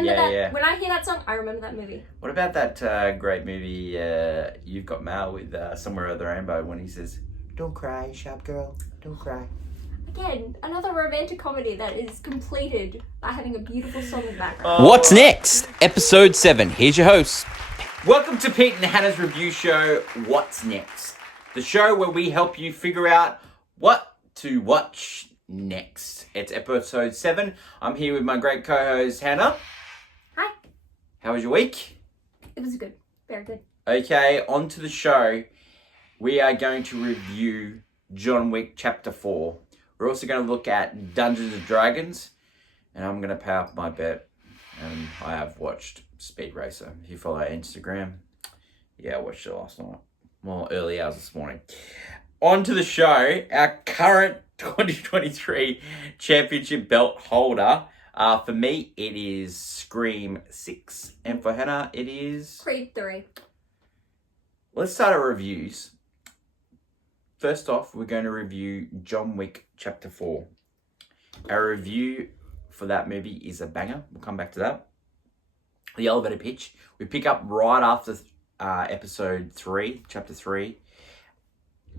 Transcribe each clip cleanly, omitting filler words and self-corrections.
remember that. When I hear that song, I remember that movie. What about that great movie, You've Got Mail, with Somewhere Over the Rainbow, when he says, "Don't cry, sharp girl, don't cry." Again, another romantic comedy that is completed by having a beautiful song in the background. What's next? Episode 7. Here's your host. Welcome to Pete and Hannah's review show, What's Next? The show where we help you figure out what to watch next. It's episode 7. I'm here with my great co-host, Hannah. Hi. How was your week? It was good. Very good. Okay, on to the show. We are going to review John Wick Chapter 4. We're also going to look at Dungeons & Dragons. And I'm going to pay up my bet. And I have watched Speed Racer. If you follow our Instagram. Yeah, I watched it last night. Well, early hours this morning. On to the show. Our current 2023 championship belt holder. For me, it is Scream 6. And for Hannah, it is... Creed 3. Let's start our reviews. First off, we're going to review John Wick Chapter 4. Our review for that movie is a banger. We'll come back to that. The elevator pitch. We pick up right after episode 3, Chapter 3.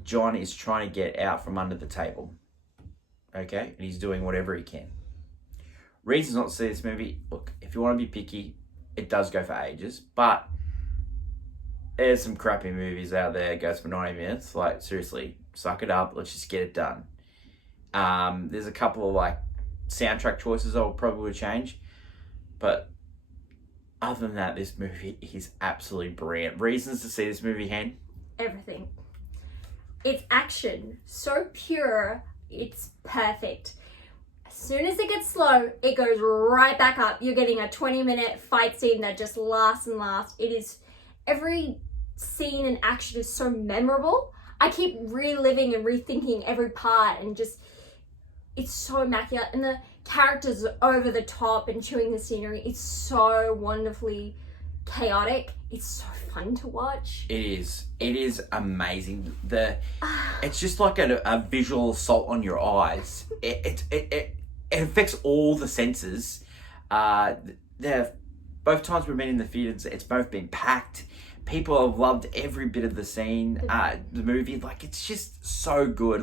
John is trying to get out from under the table. Okay? And he's doing whatever he can. Reasons not to see this movie. Look, if you want to be picky, it does go for ages. But there's some crappy movies out there. It goes for 90 minutes. Like, seriously, suck it up. Let's just get it done. There's a couple of, soundtrack choices I will probably change. But other than that, this movie is absolutely brilliant. Reasons to see this movie, Hen? Everything. It's action. So pure. It's perfect. As soon as it gets slow, it goes right back up. You're getting a 20-minute fight scene that just lasts and lasts. It is... Every scene and action is so memorable. I keep reliving and rethinking every part, and just, it's so immaculate. And the characters are over the top and chewing the scenery. It's so wonderfully chaotic. It's so fun to watch. It is. It is amazing. It's just like a visual assault on your eyes. It affects all the senses. Both times we've been in the theaters, it's both been packed. People have loved every bit of the scene, the movie. It's just so good.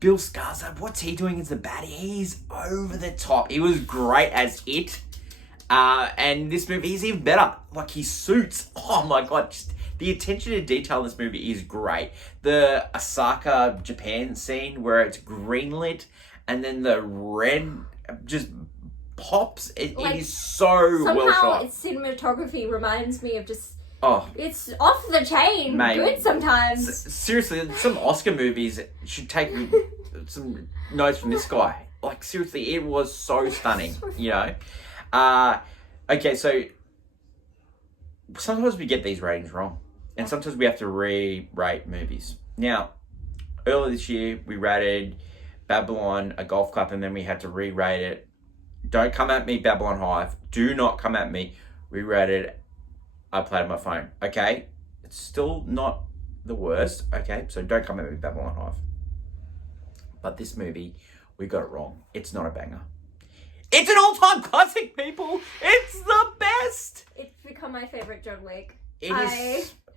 Bill Skarsgård, what's he doing as the baddie? He's over the top. He was great as it. And this movie, he's even better. His suits. Oh my God. Just the attention to detail in this movie is great. The Osaka, Japan scene where it's greenlit and then the red just pops. It is so well shot. Somehow its cinematography reminds me of just... Oh, it's off the chain. Mate, good sometimes. Seriously, some Oscar movies should take some notes from this guy. Seriously, it was so stunning, you know. Okay, so sometimes we get these ratings wrong. And sometimes we have to re-rate movies. Now, earlier this year, we rated Babylon a golf clap, and then we had to re-rate it. Don't come at me, Babylon Hive. Do not come at me. Re-rated, I played on my phone. Okay? It's still not the worst. Okay? So don't come at me, Babylon Hive. But this movie, we got it wrong. It's not a banger. It's an all-time classic, people. It's the best. It's become my favorite John Wick.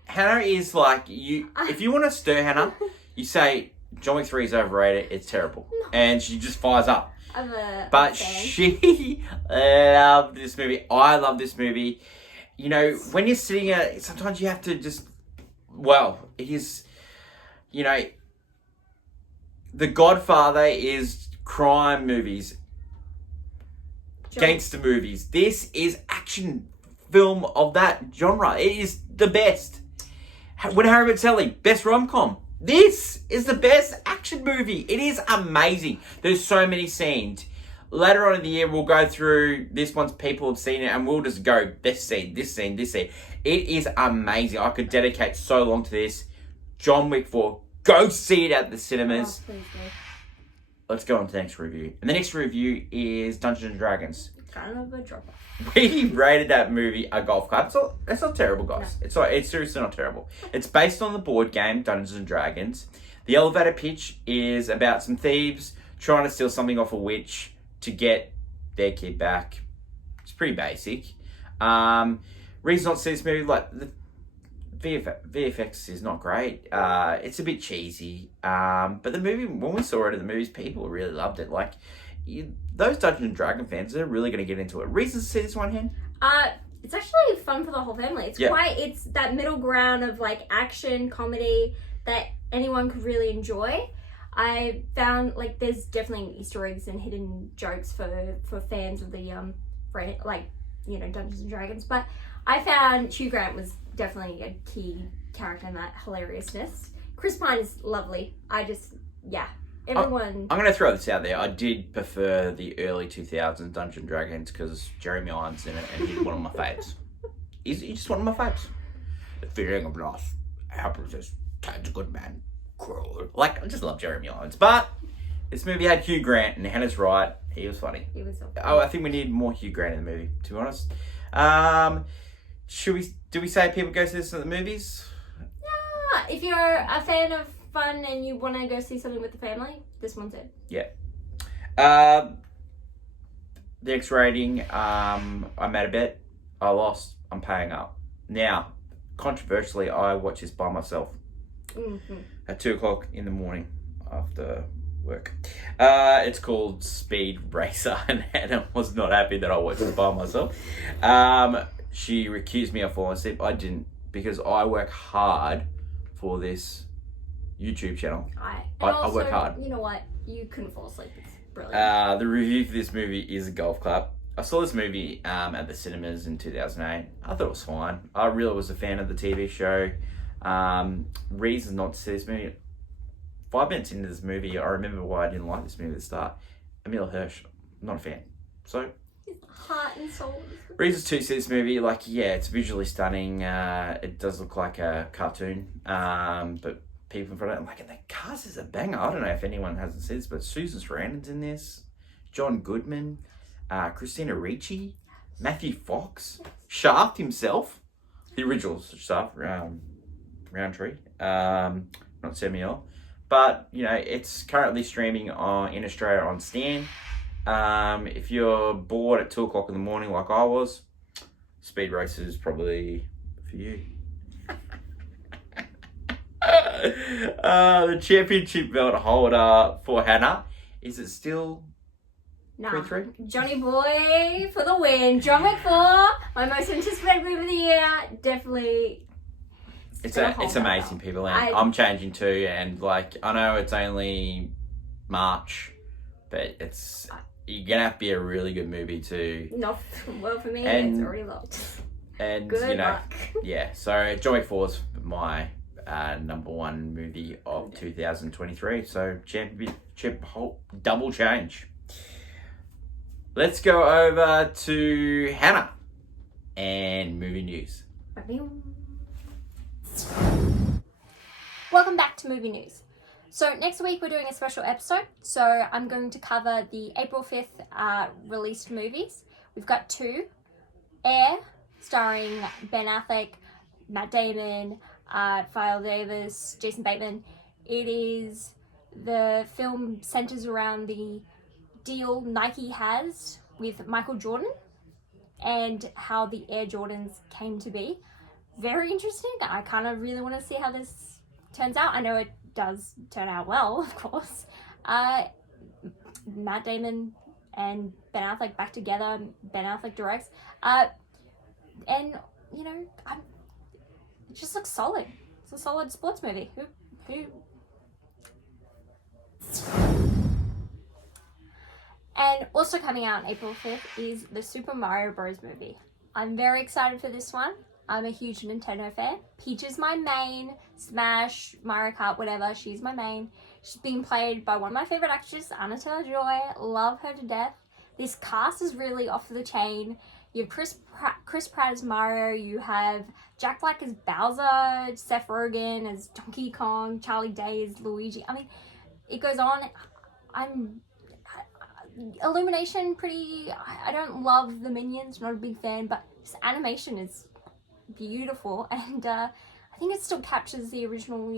Hannah is if you want to stir Hannah, you say, John Wick 3 is overrated. It's terrible. No. And she just fires up. But she loved this movie. I love this movie. You know, when you're sitting at, sometimes you have to just, it is, you know, The Godfather is crime movies, gangster movies. This is action film of that genre. It is the best. When Harry Met Sally, best rom-com. This is the best action movie. It is amazing. There's so many scenes. Later on in the year, we'll go through this once people have seen it, and we'll just go, this scene, this scene, this scene. It is amazing. I could dedicate so long to this. John Wick 4. Go see it at the cinemas. Oh, please do. Let's go on to the next review. And the next review is Dungeons & Dragons. Kind of a drop-off. We rated that movie a golf clap. It's not terrible, guys. No. It's seriously not terrible. It's based on the board game Dungeons & Dragons. The elevator pitch is about some thieves trying to steal something off a witch to get their kid back. It's pretty basic. Reason not to see this movie, like the VFX is not great. It's a bit cheesy. But the movie, when we saw it at the movies, people really loved it. Like those Dungeons and Dragon fans are really going to get into it. Reasons to see this one, Hen? It's actually fun for the whole family. It's that middle ground of like action comedy that anyone could really enjoy. I found like there's definitely Easter eggs and hidden jokes for fans of the Dungeons and Dragons, but I found Hugh Grant was definitely a key character in that hilariousness. Chris Pine is lovely. Everyone. I'm going to throw this out there. I did prefer the early 2000s Dungeons and Dragons because Jeremy Irons in it, and he's one of my faves. He's just one of my faves. The feeling of loss happens as time's a good man. Like, I just love Jeremy Irons. But this movie had Hugh Grant, and Hannah's right. He was funny. He was so funny. I think we need more Hugh Grant in the movie, to be honest. Do we say people go see this at the movies? Yeah, if you're a fan of fun and you want to go see something with the family, this one's it. Yeah. The X rating, I made a bet. I lost. I'm paying up. Now, controversially, I watch this by myself at 2:00 in the morning after work. It's called Speed Racer, and Hannah was not happy that I watched it by myself. She accused me of falling asleep. I didn't, because I work hard for this YouTube channel. I work hard. You know what? You couldn't fall asleep. It's brilliant. The review for this movie is a golf clap. I saw this movie at the cinemas in 2008. I thought it was fine. I really was a fan of the TV show. Reasons not to see this movie. 5 minutes into this movie, I remember why I didn't like this movie at the start. Emile Hirschhorn, not a fan. So, heart and soul. reasons to see this movie, it's visually stunning. It does look like a cartoon. But people in front of it, and the cast is a banger. I don't know if anyone hasn't seen this, but Susan Sarandon's in this. John Goodman, Christina Ricci, Matthew Fox, Shaft himself, the original Shaft, Roundtree, not Samuel. But, it's currently streaming in Australia on Stan. If you're bored at 2:00 in the morning like I was, Speed Racer is probably for you. The championship belt holder for Hannah, is it still 3-3? Johnny Boy for the win. John Wick 4, my most anticipated movie of the year. Definitely. It's amazing, people, and I'm changing too. And I know it's only March, but you're gonna have to be a really good movie to. Not well for me. It's already locked. And good luck. Yeah. So John Wick 4 is my number one movie of 2023. So championship double change. Let's go over to Hannah and movie news. Welcome back to Movie News. So next week we're doing a special episode. So I'm going to cover the April 5th released movies. We've got 2. Air, starring Ben Affleck, Matt Damon, Viola Davis, Jason Bateman. The film centers around the deal Nike has with Michael Jordan and how the Air Jordans came to be. Very interesting. I kind of really want to see how this turns out. I know it does turn out well, of course. Matt Damon and Ben Affleck back together. Ben Affleck directs. And, it just looks solid. It's a solid sports movie. Who? And also coming out on April 5th is the Super Mario Bros. Movie. I'm very excited for this one. I'm a huge Nintendo fan. Peach is my main. Smash, Mario Kart, whatever. She's my main. She's being played by one of my favorite actresses, Anna Taylor-Joy. Love her to death. This cast is really off the chain. You have Chris Pratt as Mario. You have Jack Black as Bowser. Seth Rogen as Donkey Kong. Charlie Day as Luigi. I mean, it goes on. Illumination, I don't love the Minions. Not a big fan, but this animation is beautiful, and I think it still captures the original,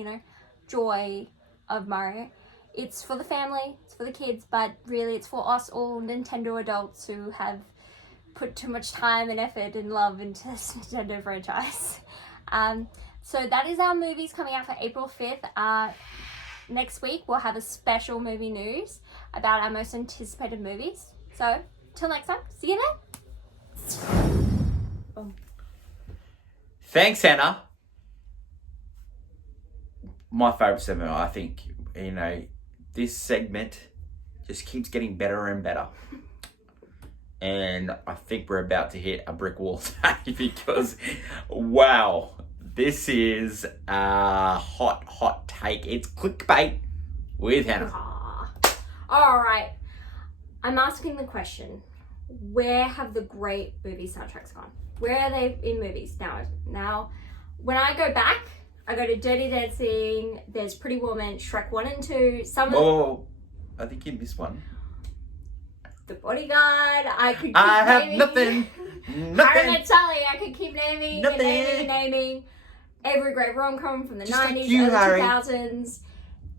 joy of Mario. It's for the family, it's for the kids, but really it's for us all Nintendo adults who have put too much time and effort and love into this Nintendo franchise. So that is our movies coming out for April 5th. Next week, we'll have a special movie news about our most anticipated movies. So, till next time, see you then. Thanks, Hannah. My favourite segment, I think, this segment just keeps getting better and better. And I think we're about to hit a brick wall today because, wow, this is a hot take. It's clickbait with Hannah. All right. I'm asking the question, where have the great movie soundtracks gone? Where are they in movies now? Now, when I go back, I go to Dirty Dancing, there's Pretty Woman, Shrek 1 and 2, Oh, I think you missed one. The Bodyguard, I could keep have naming. nothing. Harry Met Sally, I could keep naming Nothing. and naming. Every great rom-com from the Just 90s, like you, early Harry. 2000s,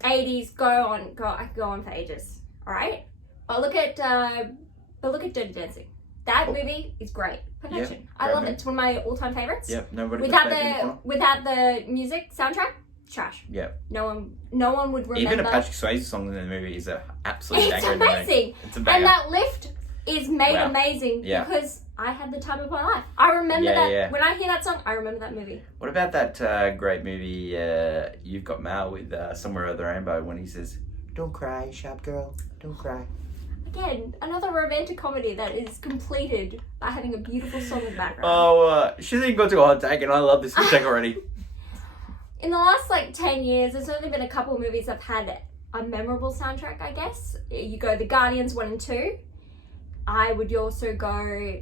80s, I could go on for ages. Alright? But look at Dirty Dancing. That movie is great. Perfection. Yep, I great love movie. it. It's one of my all-time favorites. Yep, nobody Without the music soundtrack, trash. Yep. No one would remember. Even a Patrick Swayze song in the movie is an absolute It's banger. in the movie. amazing. It's a banger. And that lift is made Wow. amazing Yeah. because I had the time of my life. I remember when I hear that song, I remember that movie. What about that great movie, You've Got Mail with Somewhere Over the Rainbow when he says, "Don't cry, sharp girl, don't cry." Again, another romantic comedy that is completed by having a beautiful song in the background. Oh, she's even got to a hot take and I love this hot take already. In the last 10 years, there's only been a couple of movies that have had a memorable soundtrack, I guess. You go The Guardians 1 and 2. I would also go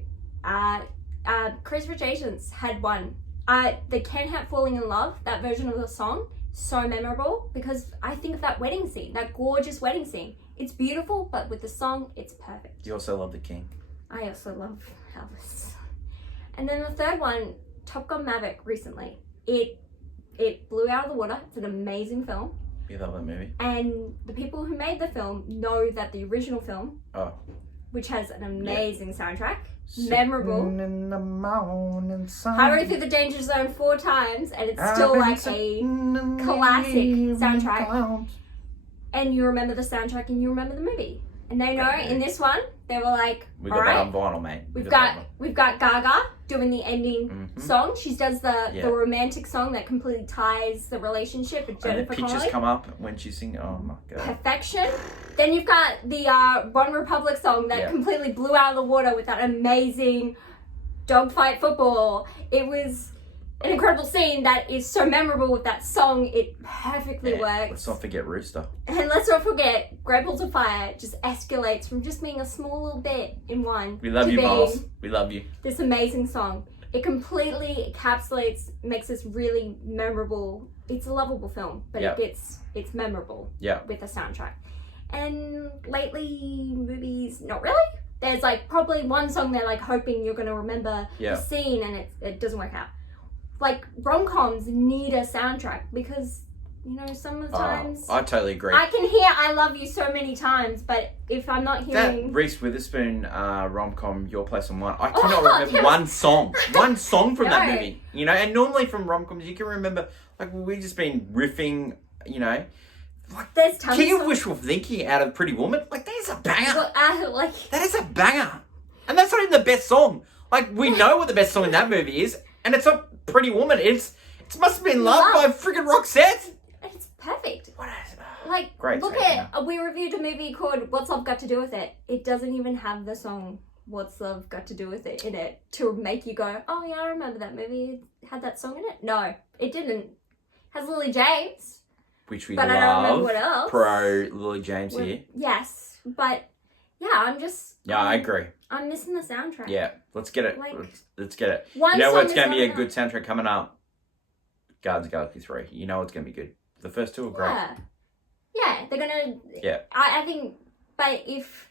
Crazy Rich Asians had one. The Can't Help Falling in Love, that version of the song, so memorable because I think of that wedding scene, that gorgeous wedding scene. It's beautiful, but with the song, it's perfect. You also love The King. I also love Elvis. And then the third one, Top Gun Maverick recently. It blew out of the water. It's an amazing film. You love that movie? And the people who made the film know that the original film, which has an amazing soundtrack, memorable. In the morning sun. Highway Through the Danger Zone 4 times, and it's still like a classic soundtrack. And you remember the soundtrack and you remember the movie. And they know in this one, they were like, We all got right, that on vinyl, mate. we've got Gaga doing the ending song. She does the romantic song that completely ties the relationship with Jennifer And the pictures Connelly. come up when she's singing. Oh my god. Perfection. Then you've got the One Republic song that completely blew out of the water with that amazing dogfight football. It was an incredible scene that is so memorable with that song. It perfectly works. Let's not forget Rooster. And let's not forget, Great Balls of Fire just escalates from just being a small little bit in one We love to you, being Miles. We love you. this amazing song. It completely encapsulates, makes this really memorable. It's a lovable film, but it's memorable with the soundtrack. And lately, movies, not really. There's probably one song they're hoping you're going to remember the scene, and it doesn't work out. Rom-coms need a soundtrack because, some of the times... I totally agree. I can hear I Love You so many times, but if I'm not hearing... That Reese Witherspoon rom-com, Your Place on Mine, I cannot remember one song from that movie. And normally from rom-coms, you can remember, we've just been riffing, There's tons King of of Wishful Thinking out of Pretty Woman, there's a banger. Well, That is a banger. And that's not even the best song. We know what the best song in that movie is, and it's not Pretty Woman. It must have been Love by friggin' Roxette. It's perfect. What is Great look at, we reviewed a movie called What's Love Got to Do With It. It doesn't even have the song What's Love Got to Do With It in it to make you go, oh yeah, I remember that movie. It had that song in it? No, it didn't. It has Lily James. Which we but love. I don't remember what else. Pro Lily James here. Yes, but I'm just... I agree. I'm missing the soundtrack. Yeah, let's get it. Let's get it. One you know song what's is going to be a not good soundtrack coming up? Guardians of the Galaxy 3. You know it's going to be good. The first two are great. Yeah, they're going to... Yeah. I think... But if...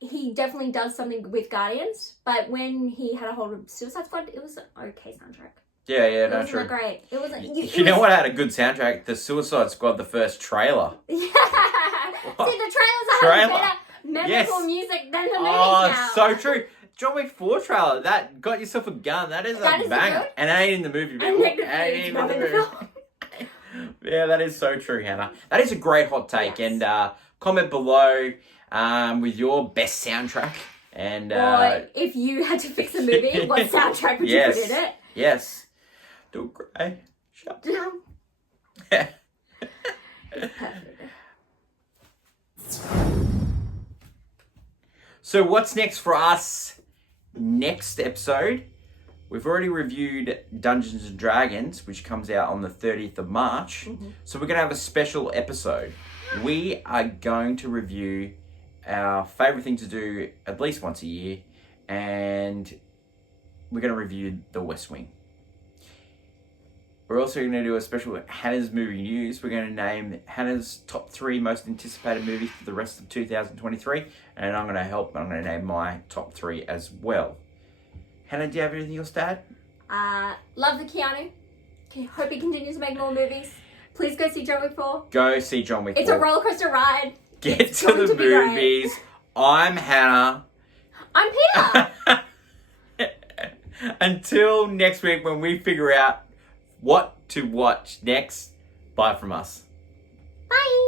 he definitely does something with Guardians, but when he had a hold of Suicide Squad, it was an okay soundtrack. Yeah, It no, wasn't true. that great. It wasn't... You know what had a good soundtrack? The Suicide Squad, the first trailer. Yeah. See, the trailers are better. memorable music than the movie Oh, now. so true. John Wick 4 trailer, that got yourself a gun. That is That a is banger. good. And it ain't in the movie. And people. technically Ain't it's in not the in the movie. film. Yeah, that is so true, Hannah. That is a great hot take. Yes. And comment below with your best soundtrack. And Or if you had to fix a movie, what soundtrack would Yes. you put in it? yes. Do great. Shut up. Perfect. So what's next for us? Next episode, we've already reviewed Dungeons and Dragons, which comes out on the 30th of March. So we're going to have a special episode. We are going to review our favourite thing to do at least once a year, and we're going to review The West Wing. We're also going to do a special Hannah's Movie News. We're going to name Hannah's top 3 most anticipated movies for the rest of 2023. And I'm going to help. I'm going to name my top 3 as well. Hannah, do you have anything else to add? Love the Keanu. Hope he continues to make more movies. Please go see John Wick 4. Go see John Wick 4. It's a roller coaster ride. Get It's to going the to be great. movies. I'm Hannah. I'm Peter. Until next week when we figure out what to watch next. Bye from us. Bye.